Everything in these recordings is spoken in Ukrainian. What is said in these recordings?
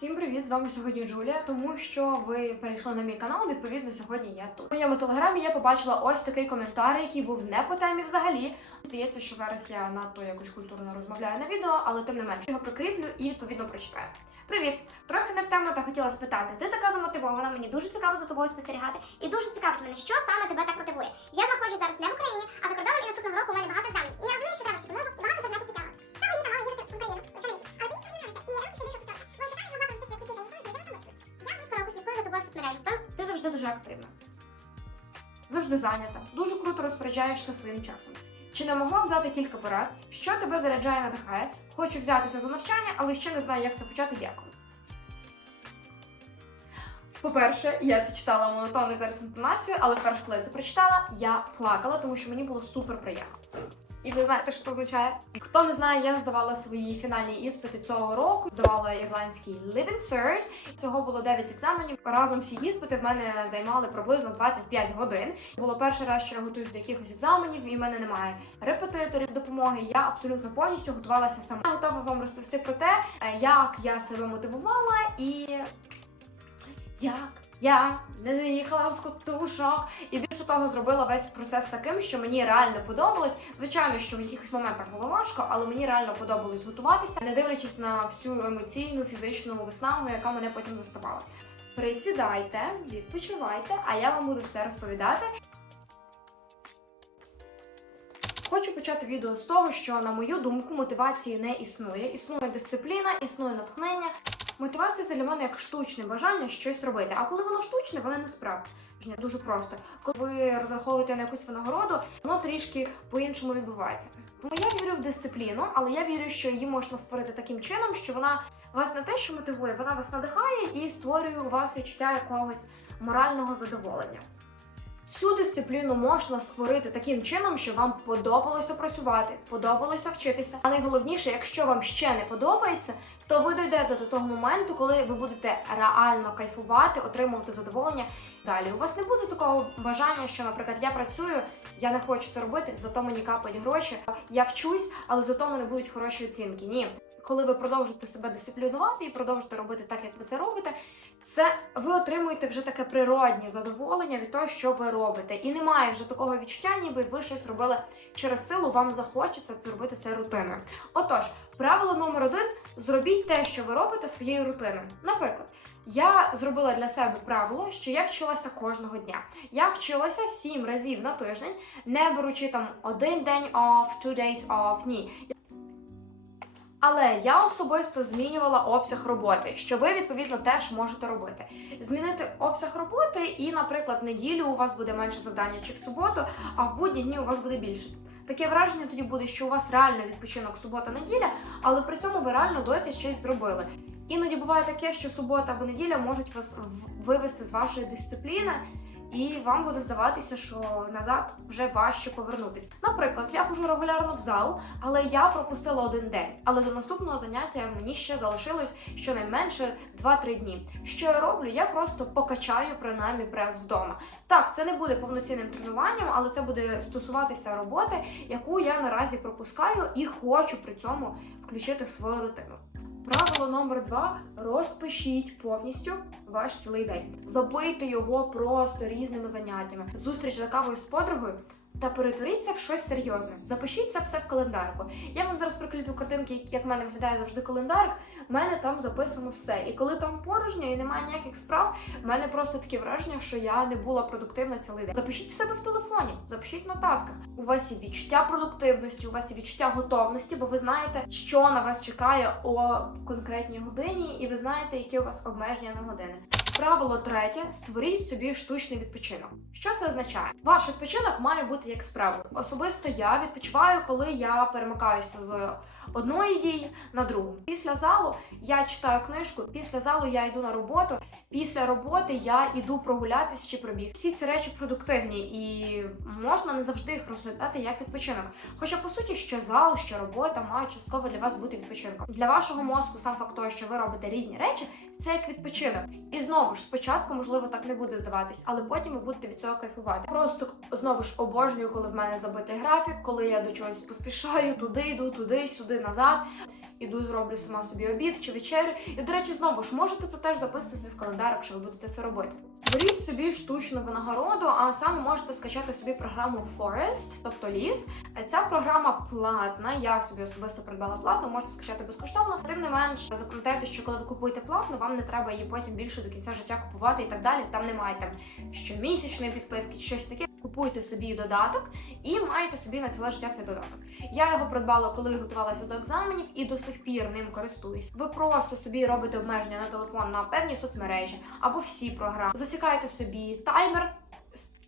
Всім привіт! З вами сьогодні Джулія, тому що ви перейшли на мій канал. Відповідно, сьогодні я тут. У моєму телеграмі я побачила ось такий коментар, який був не по темі взагалі. Здається, що зараз я надто якось культурно розмовляю на відео, але тим не менше його прикріплю і відповідно прочитаю. Привіт! Трохи не в тему та хотіла спитати. Ти така замотивована, мені дуже цікаво за тобою спостерігати. І дуже цікавить мене, що саме тебе так мотивує. Я знаходжусь зараз не в Україні, завжди зайнята, дуже круто розпоряджаєшся своїм часом. Чи не могла б дати кілька порад, що тебе заряджає, надихає? Хочу взятися за навчання, але ще не знаю, як це почати. Дякую. По-перше, я це читала монотонною зараз інтонацію, але вперше, коли я це прочитала, я плакала, тому що мені було супер приємно. І ви знаєте, що це означає? Хто не знає, я здавала свої фінальні іспити цього року. Здавала ірландський Living Cert. Всього було 9 екзаменів. Разом всі іспити в мене займали приблизно 25 годин. Було перший раз, що я готуюсь до якихось екзаменів, і в мене немає репетиторів допомоги. Я абсолютно повністю готувалася сама. Я готова вам розповісти про те, е, як я себе мотивувала і як я не заїхала з котушок. І більше того, зробила весь процес таким, що мені реально подобалось. Звичайно, що в якихось моментах було важко, але мені реально подобалось готуватися, не дивлячись на всю емоційну фізичну виснагу, яка мене потім заставала. Присідайте, відпочивайте, а я вам буду все розповідати. Хочу почати відео з того, що, на мою думку, мотивації не існує. Існує дисципліна, існує натхнення. Мотивація це для мене як штучне бажання щось робити. А коли воно штучне, воно не справжнє. Дуже просто. Коли ви розраховуєте на якусь винагороду, воно трішки по-іншому відбувається. Тому я вірю в дисципліну, але я вірю, що її можна створити таким чином, що вона вас не те, що мотивує, вона вас надихає і створює у вас відчуття якогось морального задоволення. Цю дисципліну можна створити таким чином, що вам подобалося працювати, подобалося вчитися. А найголовніше, якщо вам ще не подобається, то ви дійдете до того моменту, коли ви будете реально кайфувати, отримувати задоволення. Далі у вас не буде такого бажання, що, наприклад, я працюю, я не хочу це робити, зато мені капають гроші. Я вчусь, але зато мене будуть хороші оцінки. Ні, коли ви продовжите себе дисциплінувати і продовжите робити так, як ви це робите, це ви отримуєте вже таке природнє задоволення від того, що ви робите. І немає вже такого відчуття, ніби ви щось робили через силу, вам захочеться зробити це рутиною. Отож, правило номер один: зробіть те, що ви робите своєю рутиною. Наприклад, я зробила для себе правило, що я вчилася кожного дня. Я вчилася сім разів на тиждень, не беручи там один день off, two days off, ні. Але я особисто змінювала обсяг роботи, що ви відповідно теж можете робити. Змінити обсяг роботи, і, наприклад, неділю у вас буде менше завдання, чи в суботу, а в будні дні у вас буде більше. Таке враження тоді буде, що у вас реально відпочинок субота-неділя, але при цьому ви реально досі щось зробили. Іноді буває таке, що субота або неділя можуть вас вивести з вашої дисципліни, і вам буде здаватися, що назад вже важче повернутись. Наприклад, я ходжу регулярно в зал, але я пропустила один день. Але до наступного заняття мені ще залишилось щонайменше 2-3 дні. Що я роблю? Я просто покачаю принаймні прес вдома. Так, це не буде повноцінним тренуванням, але це буде стосуватися роботи, яку я наразі пропускаю і хочу при цьому включити в свою рутину. Правило номер два: розпишіть повністю ваш цілий день. Забийте його просто різними заняттями. Зустріч за кавою з подругою. Та перетворіться в щось серйозне. Запишіть це все в календарку. Я вам зараз прикріплю картинки, як в мене виглядає завжди календарик. У мене там записано все. І коли там порожньо і немає ніяких справ, в мене просто таке враження, що я не була продуктивна цілий день. Запишіть себе в телефоні, запишіть в нотатках. У вас є відчуття продуктивності, у вас є відчуття готовності, бо ви знаєте, що на вас чекає о конкретній годині, і ви знаєте, які у вас обмеження на години. Правило третє: створіть собі штучний відпочинок. Що це означає? Ваш відпочинок має бути як справа. Особисто я відпочиваю, коли я перемикаюся з одної дії на другу. Після залу я читаю книжку, після залу я йду на роботу. Після роботи я йду прогулятись чи пробіг. Всі ці речі продуктивні і можна не завжди їх розглядати як відпочинок. Хоча по суті, що зал, що робота мають частково для вас бути відпочинком. Для вашого мозку сам факт того, що ви робите різні речі, це як відпочинок. І знову ж спочатку, можливо, так не буде здаватись, але потім ви будете від цього кайфувати. Просто знову ж обожнюю, коли в мене забитий графік, коли я до чогось поспішаю, туди йду, туди, сюди, назад. Іду зроблю сама собі обід чи вечерю. І, до речі, знову ж можете це теж записати собі в календар, якщо ви будете це робити. Беріть собі штучну винагороду, а саме можете скачати собі програму Forest, тобто ліс. Ця програма платна. Я собі особисто придбала платну, можете скачати безкоштовно. Тим не менш, запам'ятайте, що коли ви купуєте платну, вам не треба її потім більше до кінця життя купувати і так далі. Там немає там щомісячної підписки, чи щось таке. Купуйте собі додаток і маєте собі на ціле життя цей додаток. Я його придбала, коли готувалася до екзаменів, і до сих пір ним користуюсь. Ви просто собі робите обмеження на телефон на певні соцмережі або всі програми. Засікаєте собі таймер.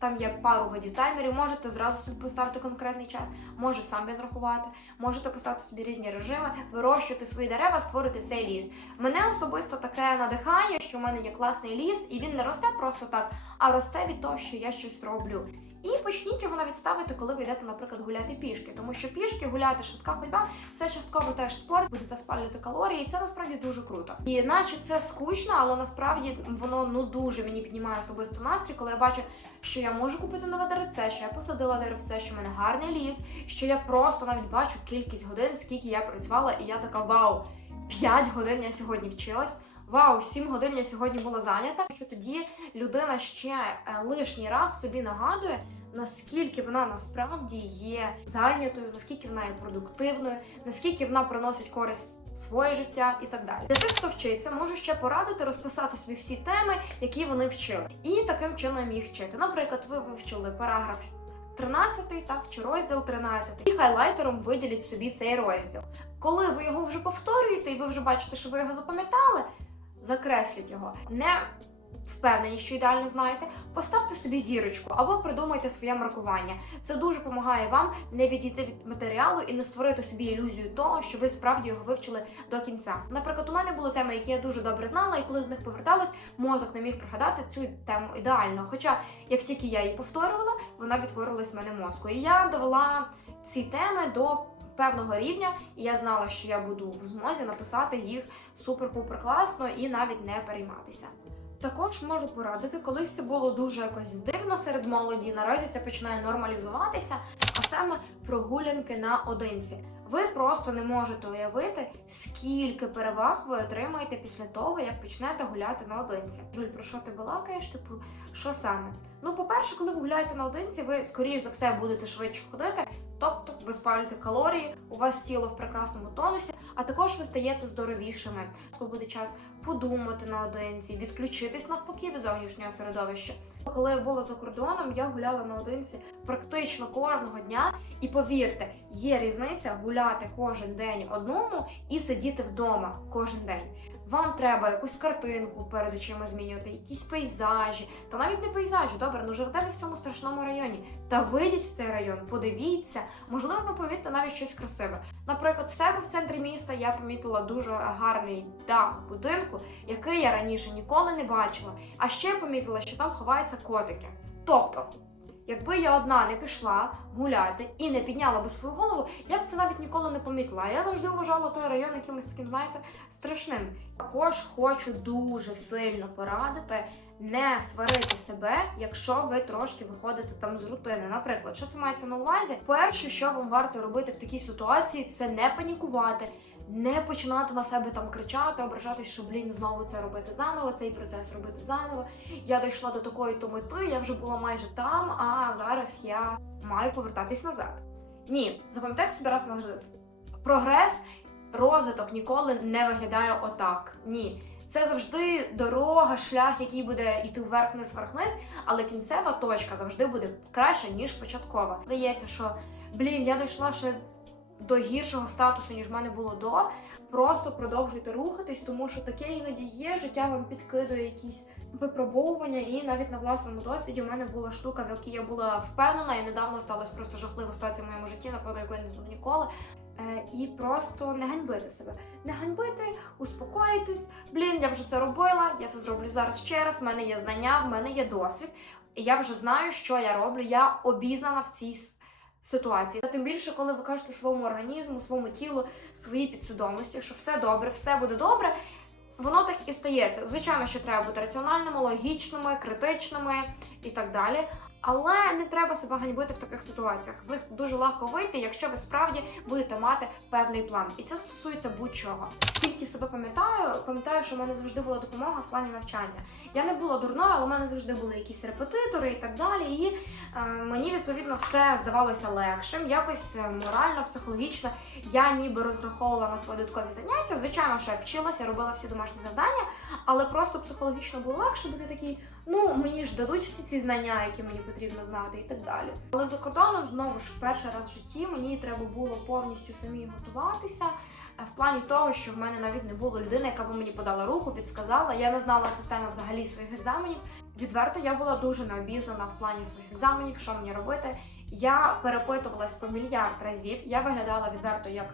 Там є пару видів таймерів, можете зразу собі поставити конкретний час, може сам він рахувати, можете поставити собі різні режими, вирощувати свої дерева, створити цей ліс. Мене особисто таке надихає, що в мене є класний ліс, і він не росте просто так, а росте від того, що я щось роблю. І почніть його навіть ставити, коли ви йдете, наприклад, гуляти пішки, тому що пішки гуляти швидка ходьба це частково теж спорт, будете спалювати калорії, і це насправді дуже круто. І наче це скучно, але насправді воно ну дуже мені піднімає особисто настрій, коли я бачу, що я можу купити нове деревце, що я посадила деревце, що в мене гарний ліс, що я просто навіть бачу кількість годин, скільки я працювала, і я така вау, 5 годин я сьогодні вчилась. Вау, 7 годин я сьогодні була зайнята. Що тоді людина ще е, лишній раз собі нагадує, наскільки вона насправді є зайнятою, наскільки вона є продуктивною, наскільки вона приносить користь своє життя і так далі. Для тих, хто вчиться, можу ще порадити розписати собі всі теми, які вони вчили, і таким чином їх вчити. Наприклад, ви вивчили параграф 13, так чи розділ 13, і хайлайтером виділіть собі цей розділ. Коли ви його вже повторюєте, і ви вже бачите, що ви його запам'ятали, закресліть його. Не впевнені, що ідеально знаєте, поставте собі зірочку або придумайте своє маркування. Це дуже допомагає вам не відійти від матеріалу і не створити собі ілюзію того, що ви справді його вивчили до кінця. Наприклад, у мене були теми, які я дуже добре знала, і коли до них поверталась, мозок не міг пригадати цю тему ідеально. Хоча, як тільки я її повторювала, вона відтворилась в мене мозку. І я довела ці теми до певного рівня, і я знала, що я буду в змозі написати їх супер-пупер класно і навіть не перейматися. Також можу порадити, колись це було дуже якось дивно серед молоді. Наразі це починає нормалізуватися, а саме прогулянки наодинці. Ви просто не можете уявити, скільки переваг ви отримаєте після того, як почнете гуляти наодинці. Жуль, про що ти балакаєш? Типу, що саме? Ну, по-перше, коли ви гуляєте наодинці, ви скоріш за все будете швидше ходити, тобто ви спалюєте калорії, у вас тіло в прекрасному тонусі, а також ви стаєте здоровішими. Коли буде час подумати наодинці, відключитись навпаки від зовнішнього середовища. Коли я була за кордоном, я гуляла наодинці практично кожного дня. І повірте, є різниця гуляти кожен день одному і сидіти вдома кожен день. Вам треба якусь картинку перед очима змінювати, якісь пейзажі, та навіть не пейзажі, добре, ну живете ви в цьому страшному районі. Та вийдіть в цей район, подивіться, можливо, ви помітите навіть щось красиве. Наприклад, в себе в центрі міста я помітила дуже гарний дах будинку, який я раніше ніколи не бачила. А ще помітила, що там ховаються котики. Тобто, якби я одна не пішла гуляти і не підняла би свою голову, я б це навіть ніколи не помітила. Я завжди вважала той район якимось таким, знаєте, страшним. Також хочу дуже сильно порадити не сварити себе, якщо ви трошки виходите там з рутини. Наприклад, що це мається на увазі? Перше, що вам варто робити в такій ситуації, це не панікувати. Не починати на себе там кричати, ображатись, що блін знову це робити заново, цей процес робити заново. Я дійшла до такої то мети, я вже була майже там, а зараз я маю повертатись назад. Ні, запам'ятайте собі раз назавжди. Прогрес, розвиток ніколи не виглядає отак. Ні. Це завжди дорога, шлях, який буде йти вверх вниз вверх вниз але кінцева точка завжди буде краще, ніж початкова. Здається, що блін, я дійшла ще до гіршого статусу, ніж в мене було до. Просто продовжуйте рухатись, тому що таке іноді є. Життя вам підкидує якісь випробовування, і навіть на власному досвіді у мене була штука, в якій я була впевнена, і недавно сталася просто жахлива ситуація в моєму житті, напевно, якої я не забуду ніколи. Е, І просто не ганьбити себе, не ганьбити, успокоїтись. Блін, я вже це робила, я це зроблю зараз ще раз. В мене є знання, в мене є досвід. І я вже знаю, що я роблю. Я обізнана в цій ситуації. Тим більше, коли ви кажете своєму організму, своєму тілу, своїй підсвідомості, що все добре, все буде добре. Воно так і стається. Звичайно, що треба бути раціональними, логічними, критичними і так далі. Але не треба себе ганьбити в таких ситуаціях. З них дуже легко вийти, якщо ви справді будете мати певний план. І це стосується будь-чого. Скільки себе пам'ятаю, пам'ятаю, що в мене завжди була допомога в плані навчання. Я не була дурною, але в мене завжди були якісь репетитори і так далі. І е, мені відповідно все здавалося легшим, якось е, морально, психологічно. Я ніби розраховувала на свої додаткові заняття. Звичайно, що я вчилася, робила всі домашні завдання, але просто психологічно було легше бути такий. Ну, мені ж дадуть всі ці знання, які мені потрібно знати, і так далі. Але за кордоном знову ж перший раз в житті мені треба було повністю самі готуватися. е, В плані того, що в мене навіть не було людини, яка би мені подала руку, підсказала. Я не знала системи взагалі своїх екзаменів. Відверто я була дуже необізнана в плані своїх екзаменів, що мені робити. Я перепитувалась по мільярд разів. Я виглядала відверто як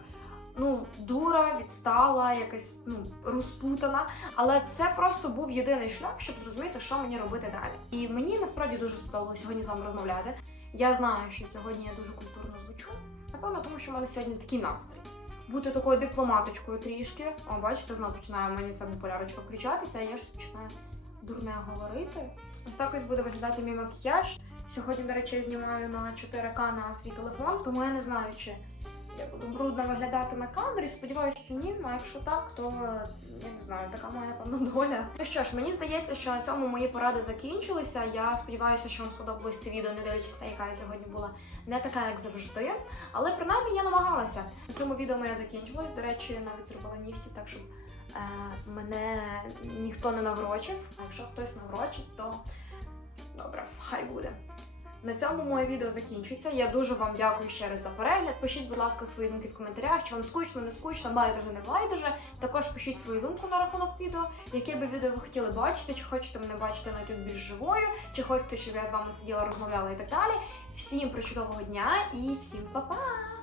ну дура, відстала, якась ну розпутана. Але це просто був єдиний шлях, щоб зрозуміти, що мені робити далі. І мені насправді дуже сподобалося сьогодні з вами розмовляти. Я знаю, що сьогодні я дуже культурно звучу. Напевно, тому що в мене сьогодні такий настрій. Бути такою дипломаточкою трішки. О, бачите, знову починає мені ця полярочка включатися, а я щось починаю дурне говорити. Ось так ось буде виглядати мій макіяж. Сьогодні, до речі, я знімаю на 4К на свій телефон, тому я не знаю, чи я буду брудно виглядати на камері. Сподіваюся, що ні. А якщо так, то я не знаю, така моя напевно доля. Ну що ж, мені здається, що на цьому мої поради закінчилися. Я сподіваюся, що вам сподобалось це відео, не дивлячись яка я сьогодні була не така, як завжди. Але принаймні я намагалася. На цьому відео моє закінчилось. До речі, навіть зробила нігті, так щоб е, мене ніхто не наврочив. А якщо хтось наврочить, то добре, хай буде. На цьому моє відео закінчується. Я дуже вам дякую ще раз за перегляд. Пишіть, будь ласка, свої думки в коментарях, чи вам скучно, не скучно, байдуже, не байдуже. Також пишіть свою думку на рахунок відео, яке би відео ви хотіли бачити, чи хочете мене бачити на YouTube більш живою, чи хочете, щоб я з вами сиділа, розмовляла і так далі. Всім причудового дня і всім па-па!